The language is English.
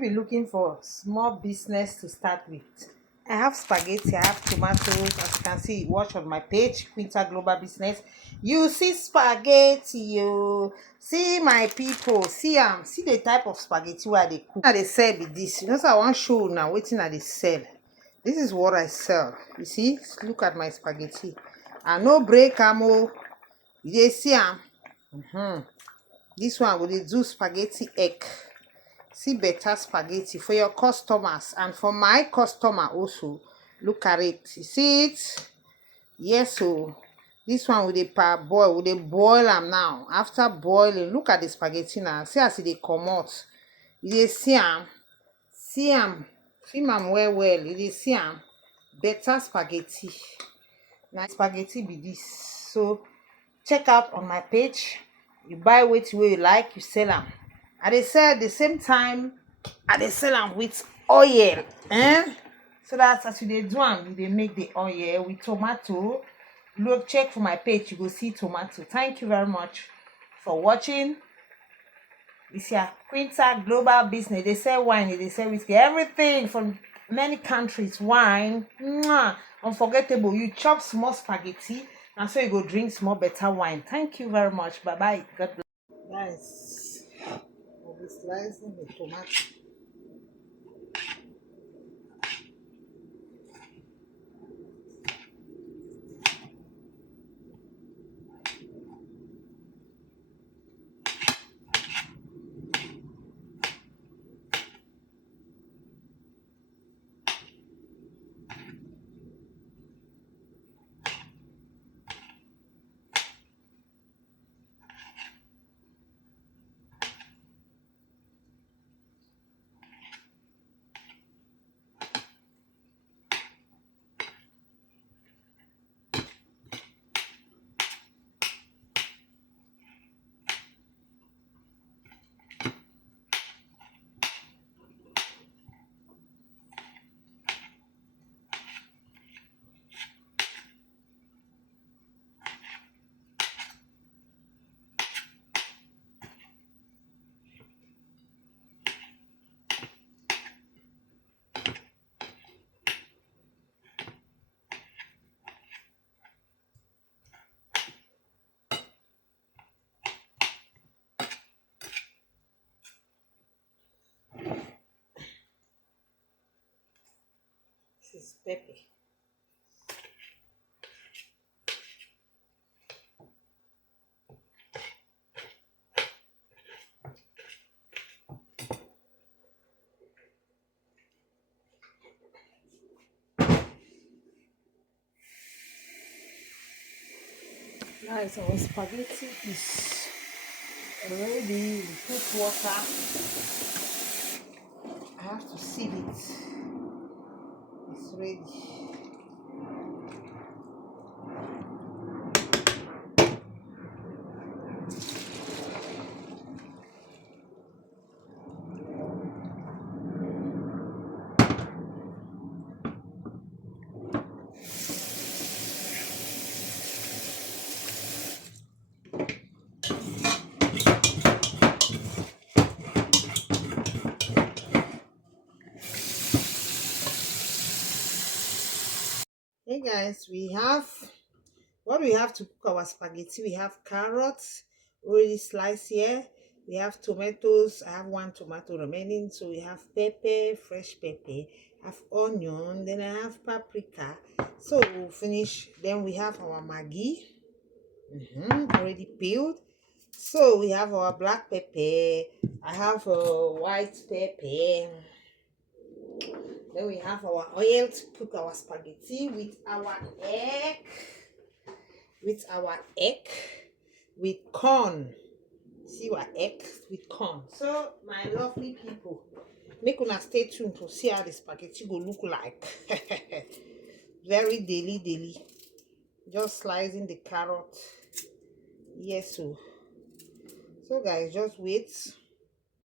Be looking for small business to start with. I have spaghetti, I have tomatoes. As you can see, watch on my page, Quinta Global Business. You see spaghetti, you see my people. See the type of spaghetti where they cook. They sell with this. You know, so I want to show you now waiting at the sell. This is what I sell. You see, look at my spaghetti. I no break camo. You see, this one will do spaghetti egg. See better spaghetti for your customers and for my customer also. Look at it. You see it? Yes, so this one with the parboil, with the boil them now. After boiling, look at the spaghetti now. See as they come out. You see them. See them. See them well. You see them. Better spaghetti. Now spaghetti be this. So check out on my page. You buy what you like, you sell them. And they sell at the same time, and they sell them with oil. So that's as they do them, they make the oil with tomato. Look, check for my page, you go see tomato. Thank you very much for watching. It's your Quinta Global Business. They sell wine, they sell whiskey, everything from many countries. Wine, unforgettable. You chop small spaghetti, and so you go drink small better wine. Thank you very much. Bye bye. God bless. Nice. I'll be slicing the tomato. This is pepper. Nice, our spaghetti is ready. We put water. I have to seal it. It's ready. Hey guys, we have what we have to cook our spaghetti. We have carrots already sliced here. We have tomatoes. I have one tomato remaining. So we have pepper, fresh pepper. I have onion. Then I have paprika. So we'll finish. Then we have our Maggi. Already peeled. So we have our black pepper. I have white pepper. Then we have our oil to cook our spaghetti with our egg. With corn. See our egg with corn. So my lovely people, make una stay tuned to see how the spaghetti go look like. Very daily. Just slicing the carrot. Yes, so guys, just wait.